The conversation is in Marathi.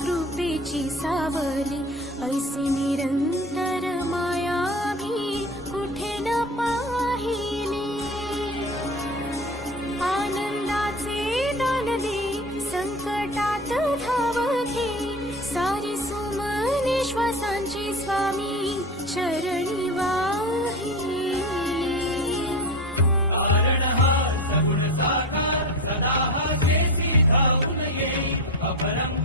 कृपेची सावली, ऐसी निरंतर माया मी कुठे न पाहिली. आनंदाचे दान दे, संकटात धाव घे, सारी सुमने श्वासांची स्वामी चरणी वाहिली. कारण हा सगुण साकार, सदा हा जेसी धावून येई, अभरम